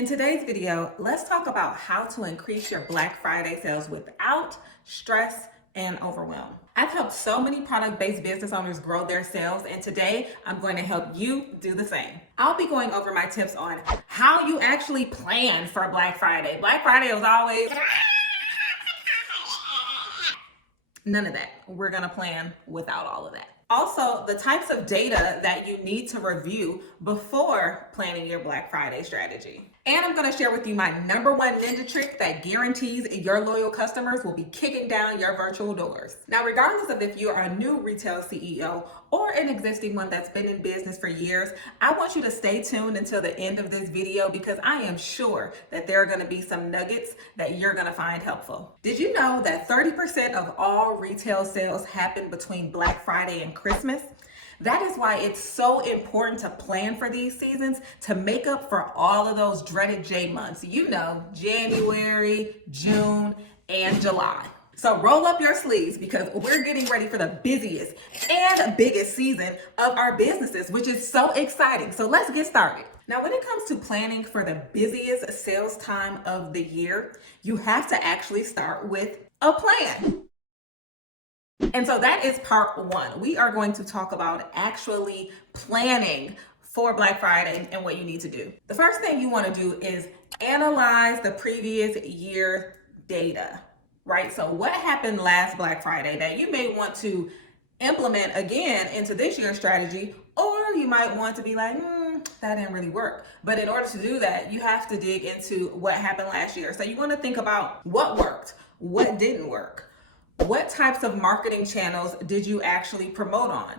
In today's video, let's talk about how to increase your Black Friday sales without stress and overwhelm. I've helped so many product-based business owners grow their sales, and today I'm going to help you do the same. I'll be going over my tips on how you actually plan for Black Friday. Black Friday was always none of that. We're gonna plan without all of that. Also, the types of data that you need to review before planning your Black Friday strategy. And I'm gonna share with you my number one ninja trick that guarantees your loyal customers will be kicking down your virtual doors. Now, regardless of if you are a new retail CEO or an existing one that's been in business for years, I want you to stay tuned until the end of this video because I am sure that there are gonna be some nuggets that you're gonna find helpful. Did you know that 30% of all retail sales happen between Black Friday and Christmas? That is why it's so important to plan for these seasons to make up for all of those dreaded J months. You know, January, June, and July. So roll up your sleeves because we're getting ready for the busiest and biggest season of our businesses, which is so exciting. So let's get started. Now, when it comes to planning for the busiest sales time of the year, you have to actually start with a plan. And so that is part one. We are going to talk about actually planning for Black Friday and what you need to do. The first thing you want to do is analyze the previous year data, right? So what happened last Black Friday that you may want to implement again into this year's strategy, or you might want to be like, that didn't really work. But in order to do that, you have to dig into what happened last year. So you want to think about what worked, what didn't work. What types of marketing channels did you actually promote on?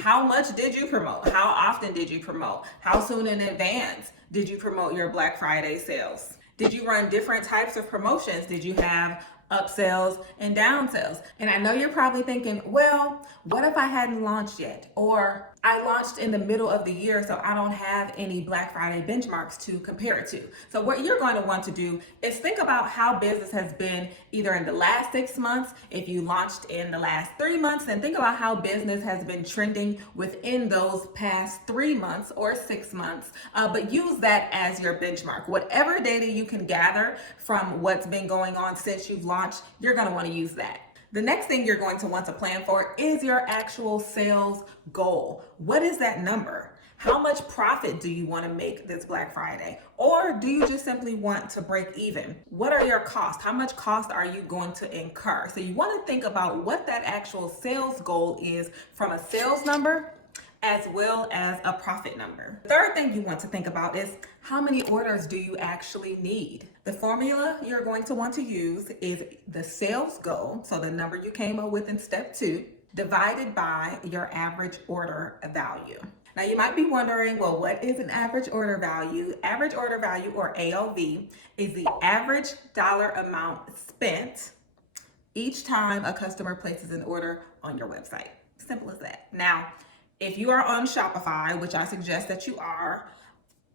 How much did you promote? How often did you promote? How soon in advance did you promote your Black Friday sales? Did you run different types of promotions? Did you have upsells and downsells? And I know you're probably thinking, well, what if I hadn't launched yet? Or I launched in the middle of the year, so I don't have any Black Friday benchmarks to compare it to. So what you're going to want to do is think about how business has been either in the last 6 months, if you launched in the last 3 months, and think about how business has been trending within those past 3 months or 6 months, but use that as your benchmark. Whatever data you can gather from what's been going on since you've launched, you're going to want to use that. The next thing you're going to want to plan for is your actual sales goal. What is that number? How much profit do you want to make this Black Friday? Or do you just simply want to break even? What are your costs? How much cost are you going to incur? So you want to think about what that actual sales goal is from a sales number as well as a profit number. The third thing you want to think about is how many orders do you actually need? The formula you're going to want to use is the sales goal, so the number you came up with in step 2, divided by your average order value. Now you might be wondering, well, what is an average order value? Average order value, or AOV, is the average dollar amount spent each time a customer places an order on your website. Simple as that. Now, if you are on Shopify, which I suggest that you are,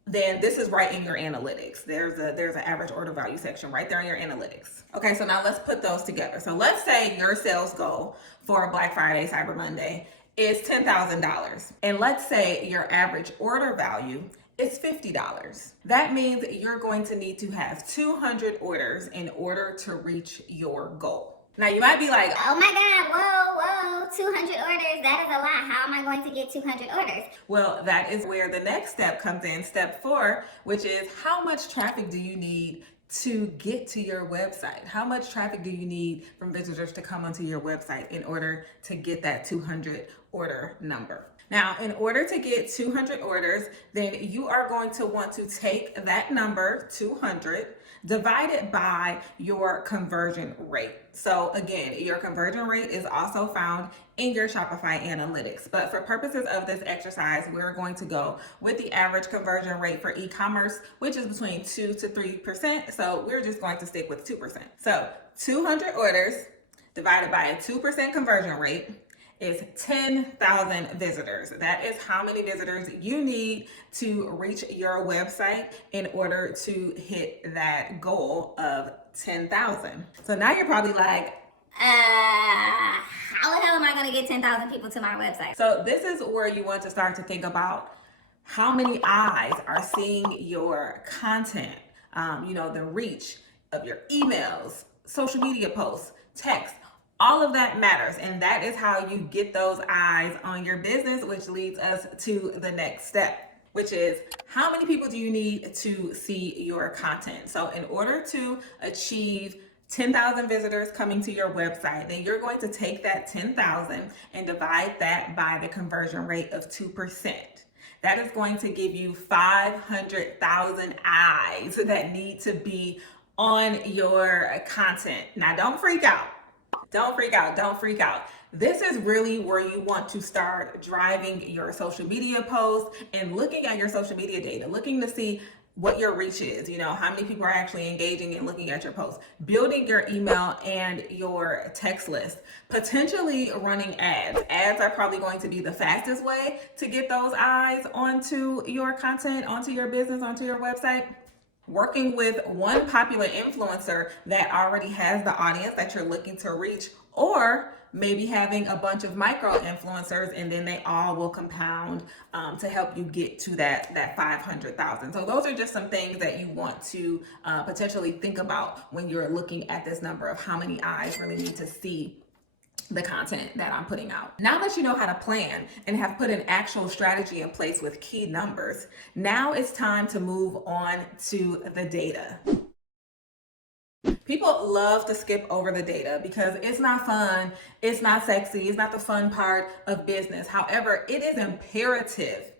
then this is right in your analytics. There's an average order value section right there in your analytics. Okay, so now let's put those together. So let's say your sales goal for Black Friday, Cyber Monday is $10,000. And let's say your average order value is $50. That means you're going to need to have 200 orders in order to reach your goal. Now you might be like, oh my God, whoa, 200 orders, that is a lot. How am I going to get 200 orders? Well, that is where the next step comes in, step 4, which is how much traffic do you need to get to your website? How much traffic do you need from visitors to come onto your website in order to get that 200 order number? Now, in order to get 200 orders, then you are going to want to take that number, 200, divided by your conversion rate. So again, your conversion rate is also found in your Shopify analytics. But for purposes of this exercise, we're going to go with the average conversion rate for e-commerce, which is between 2 to 3%. So we're just going to stick with 2%. So 200 orders divided by a 2% conversion rate is 10,000 visitors. That is how many visitors you need to reach your website in order to hit that goal of 10,000. So now you're probably like, how the hell am I going to get 10,000 people to my website? So this is where you want to start to think about how many eyes are seeing your content. the reach of your emails, social media posts, text. All of that matters, and that is how you get those eyes on your business, which leads us to the next step, which is how many people do you need to see your content? So in order to achieve 10,000 visitors coming to your website, then you're going to take that 10,000 and divide that by the conversion rate of 2%. That is going to give you 500,000 eyes that need to be on your content. Now, don't freak out. Don't freak out. Don't freak out. This is really where you want to start driving your social media posts and looking at your social media data, looking to see what your reach is, how many people are actually engaging and looking at your posts, building your email and your text list, potentially running ads. Ads are probably going to be the fastest way to get those eyes onto your content, onto your business, onto your website. Working with one popular influencer that already has the audience that you're looking to reach, or maybe having a bunch of micro influencers, and then they all will compound to help you get to that 500,000. So those are just some things that you want to potentially think about when you're looking at this number of how many eyes really need to see the content that I'm putting out. Now that you know how to plan and have put an actual strategy in place with key numbers, now it's time to move on to the data. People love to skip over the data because it's not fun, it's not sexy, it's not the fun part of business. However, it is imperative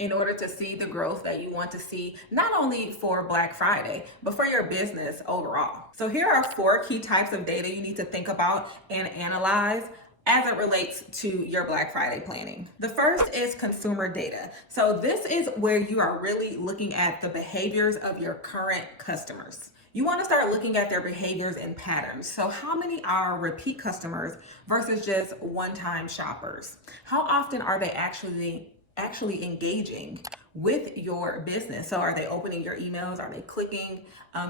in order to see the growth that you want to see, not only for Black Friday, but for your business overall. So here are 4 key types of data you need to think about and analyze as it relates to your Black Friday planning. The first is consumer data. So this is where you are really looking at the behaviors of your current customers. You want to start looking at their behaviors and patterns. So how many are repeat customers versus just one-time shoppers? How often are they actually engaging with your business? So are they opening your emails? Are they clicking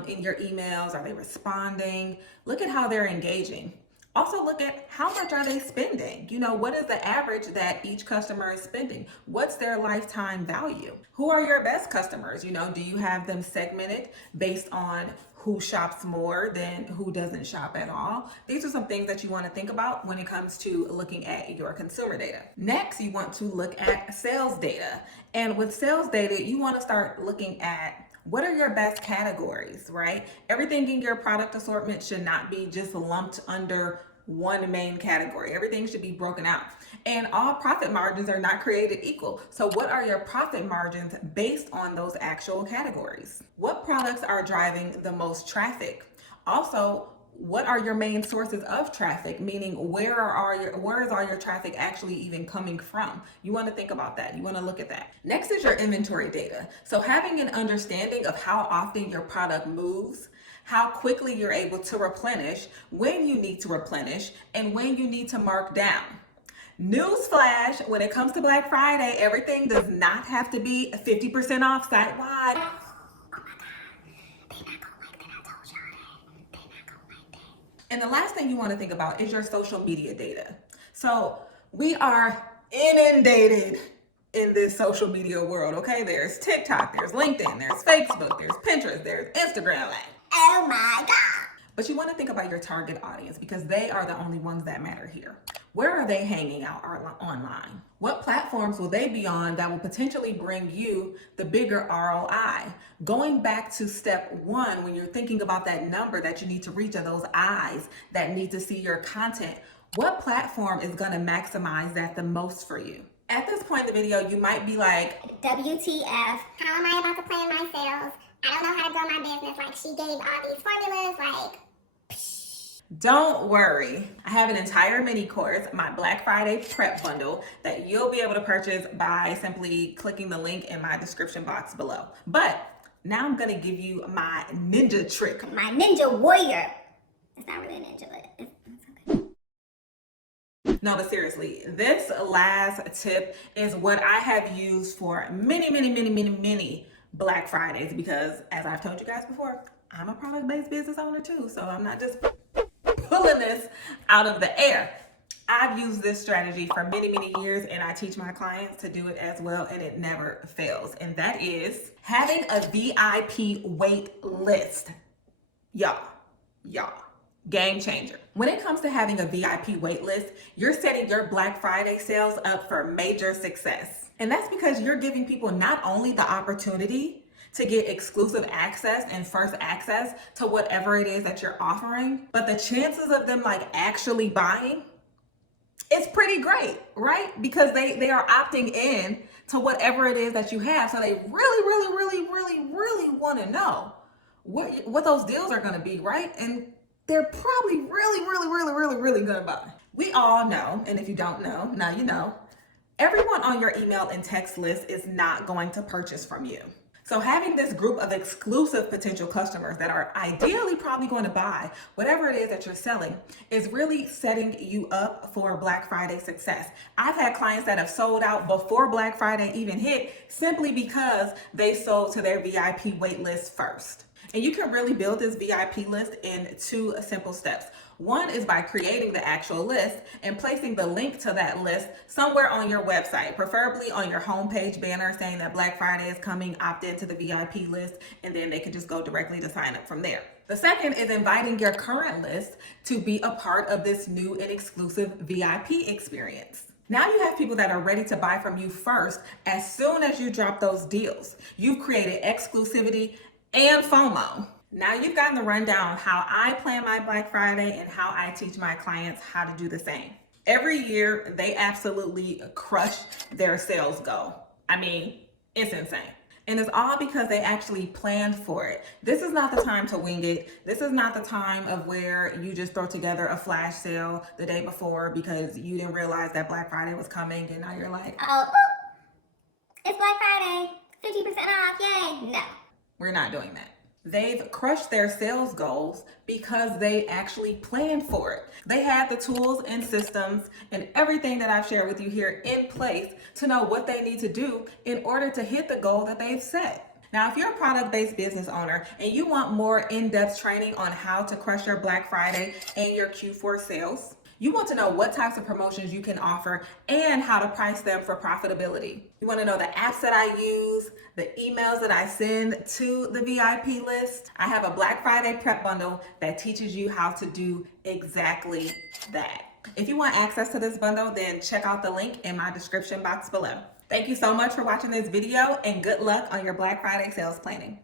in your emails? Are they responding? Look at how they're engaging. Also look at how much are they spending? What is the average that each customer is spending? What's their lifetime value? Who are your best customers? Do you have them segmented based on who shops more than who doesn't shop at all? These are some things that you want to think about when it comes to looking at your consumer data. Next, you want to look at sales data. And with sales data, you want to start looking at what are your best categories, right? Everything in your product assortment should not be just lumped under one main category. Everything should be broken out. And all profit margins are not created equal. So what are your profit margins based on those actual categories? What products are driving the most traffic? Also, what are your main sources of traffic? Meaning, where is all your traffic actually even coming from? You want to think about that. You want to look at that. Next is your inventory data. So having an understanding of how often your product moves, how quickly you're able to replenish, when you need to replenish, and when you need to mark down. Newsflash, when it comes to Black Friday, everything does not have to be 50% off site-wide. And the last thing you want to think about is your social media data. So we are inundated in this social media world, okay? There's TikTok, there's LinkedIn, there's Facebook, there's Pinterest, there's Instagram. Oh my God. But you want to think about your target audience because they are the only ones that matter here. Where are they hanging out online? What platforms will they be on that will potentially bring you the bigger ROI? Going back to step 1, when you're thinking about that number that you need to reach, of those eyes that need to see your content, what platform is going to maximize that the most for you? At this point in the video, you might be like, WTF? How am I about to plan my sales? I don't know how to grow my business. Like, she gave all these formulas, don't worry. I have an entire mini course, my Black Friday prep bundle, that you'll be able to purchase by simply clicking the link in my description box below. But now I'm going to give you my ninja trick. My ninja warrior. It's not really a ninja, but it's okay. No, but seriously, this last tip is what I have used for many Black Fridays, because as I've told you guys before, I'm a product-based business owner too. So I'm not just pulling this out of the air. I've used this strategy for many, many years, and I teach my clients to do it as well, and it never fails. And that is having a VIP wait list. Y'all, game changer. When it comes to having a VIP wait list, you're setting your Black Friday sales up for major success. And that's because you're giving people not only the opportunity to get exclusive access and first access to whatever it is that you're offering, but the chances of them like actually buying, it's pretty great, right? Because they are opting in to whatever it is that you have. So they really want to know what those deals are going to be, right? And they're probably really going to buy. We all know, and if you don't know, now you know, everyone on your email and text list is not going to purchase from you. So having this group of exclusive potential customers that are ideally probably going to buy whatever it is that you're selling is really setting you up for Black Friday success. I've had clients that have sold out before Black Friday even hit simply because they sold to their VIP wait list first. And you can really build this VIP list in 2 simple steps. One is by creating the actual list and placing the link to that list somewhere on your website, preferably on your homepage banner saying that Black Friday is coming, opt into the VIP list, and then they can just go directly to sign up from there. The second is inviting your current list to be a part of this new and exclusive VIP experience. Now you have people that are ready to buy from you first as soon as you drop those deals. You've created exclusivity and FOMO. Now you've gotten the rundown of how I plan my Black Friday and how I teach my clients how to do the same. Every year, they absolutely crush their sales goal. I mean, it's insane. And it's all because they actually planned for it. This is not the time to wing it. This is not the time of where you just throw together a flash sale the day before because you didn't realize that Black Friday was coming and now you're like, Oh, it's Black Friday, 50% off, yay. No. We're not doing that. They've crushed their sales goals because they actually planned for it. They had the tools and systems and everything that I've shared with you here in place to know what they need to do in order to hit the goal that they've set. Now, if you're a product-based business owner and you want more in-depth training on how to crush your Black Friday and your Q4 sales, you want to know what types of promotions you can offer and how to price them for profitability. You want to know the apps that I use, the emails that I send to the VIP list. I have a Black Friday prep bundle that teaches you how to do exactly that. If you want access to this bundle, then check out the link in my description box below. Thank you so much for watching this video and good luck on your Black Friday sales planning.